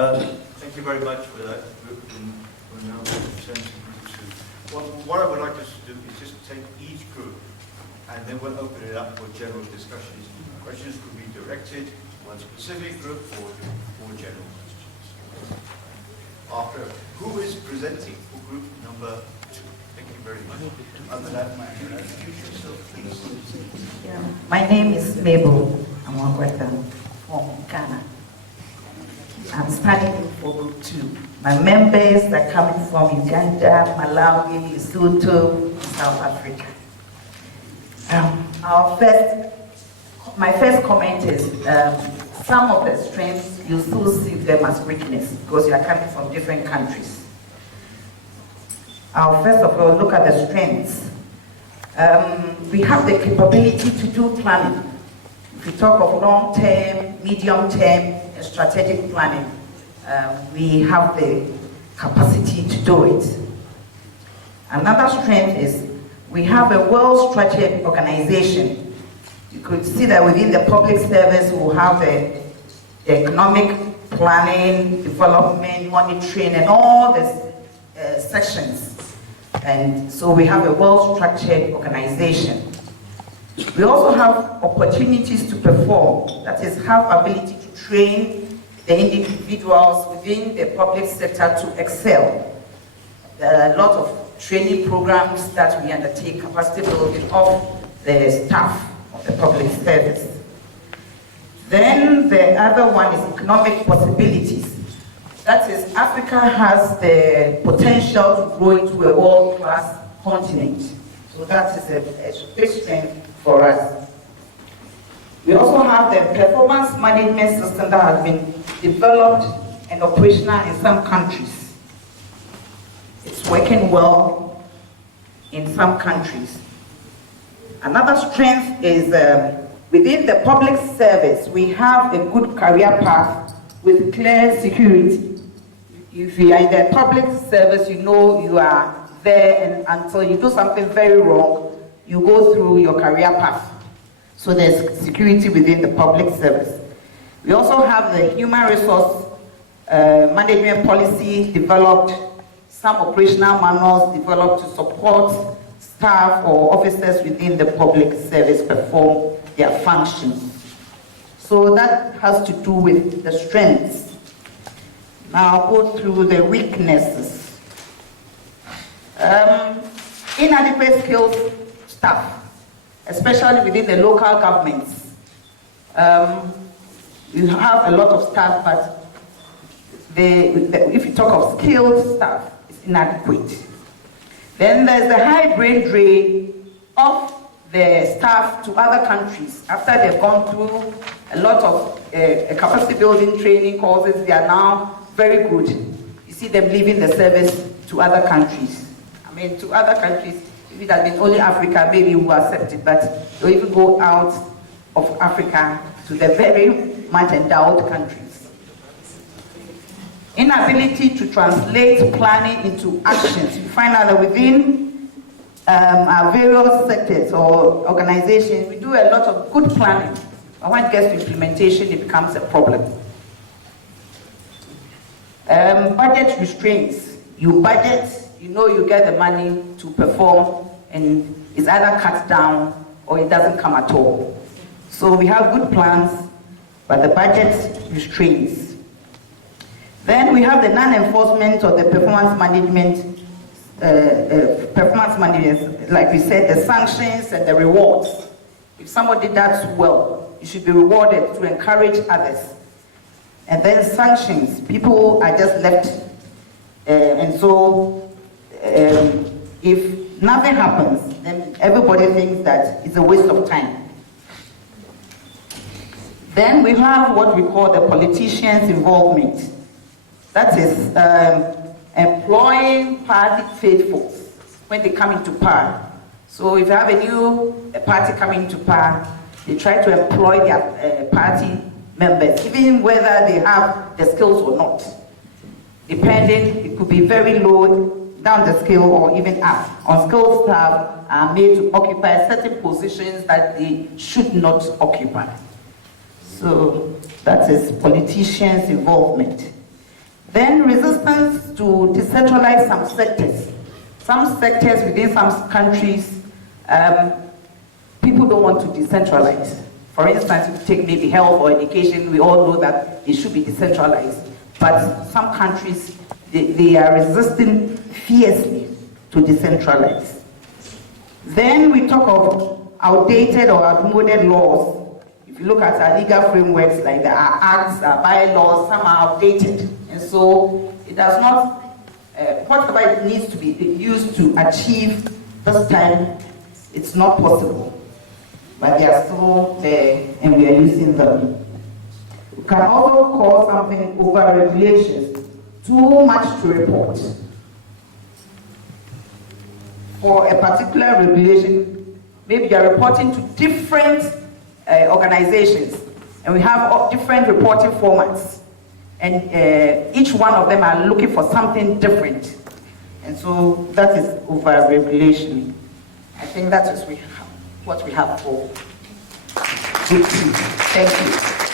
Thank you very much for that. We're now presenting group 2. What I would like us to do is just take each group and then we'll open it up for general discussions. Questions could be directed to one specific group or general questions. After, who is presenting for group number 2? Thank you very much. After that, could you introduce yourself, please? Yeah. My name is Mabel. I'm a worker from Ghana. I'm studying for group 2. My members are coming from Uganda, Malawi, Lesotho, South Africa. My first comment is some of the strengths, you still see them as weakness because you are coming from different countries. First of all, look at the strengths. We have the capability to do planning. If we talk of long-term, medium-term, and strategic planning, we have the capacity to do it. Another strength is we have a well-structured organization. You could see that within the public service, we'll have the economic planning, development, monitoring, and all the sections. And so we have a well-structured organization. We also have opportunities to perform, that is, have ability to train the individuals within the public sector to excel. There are a lot of training programs that we undertake, capacity building of the staff of the public service. Then the other one is economic possibilities. That is, Africa has the potential to grow into a world-class continent. So that is a big strength for us. We also have the performance management system that has been developed and operational in some countries. It's working well in some countries. Another strength is within the public service, we have a good career path with clear security. If you are in the public service, you know you are there, and until you do something very wrong, you go through your career path. So there's security within the public service. We also have the human resource management policy developed, some operational manuals developed to support staff or officers within the public service perform their functions. So that has to do with the strengths. Now I'll go through the weaknesses. Inadequate skilled staff, especially within the local governments. You have a lot of staff, but if you talk of skilled staff, it's inadequate. Then there's the high brain drain of the staff to other countries. After they've gone through a lot of capacity building training courses, they are now very good. You see them leaving the service to other countries. I mean, to other countries, if it had been only Africa, maybe we will accept it, but they'll even go out of Africa to the very much endowed countries. Inability to translate planning into actions. You find out that within our various sectors or organizations, we do a lot of good planning, but when it gets to implementation, it becomes a problem. Budget restraints. You budget, you know you get the money to perform, and it's either cut down or it doesn't come at all. So we have good plans, but the budget restraints. Then we have the non-enforcement of the performance management, like we said, the sanctions and the rewards. If somebody does well, you should be rewarded to encourage others. And then sanctions, people are just left, and so if nothing happens, then everybody thinks that it's a waste of time. Then we have what we call the politicians' involvement. That is employing party faithfuls when they come into power. So if you have a new party coming to power, they try to employ their party members, even whether they have the skills or not. Depending, it could be very low down the scale or even up. Unskilled staff are made to occupy certain positions that they should not occupy. So that is politicians' involvement. Then resistance to decentralize some sectors. Some sectors within some countries, people don't want to decentralize. For instance, if you take maybe health or education, we all know that it should be decentralized. But some countries, they are resisting fiercely to decentralize. Then we talk of outdated or outmoded laws. If you look at our legal frameworks, like our acts, our bylaws, some are outdated. And so it does not, whatever it needs to be used to achieve this time, it's not possible. But they are still there and we are using them. We can also call something over-regulations, too much to report. For a particular regulation, maybe you are reporting to different organizations, and we have different reporting formats, and each one of them are looking for something different, and so that is over-regulation. I think that is what we have for GT. Thank you.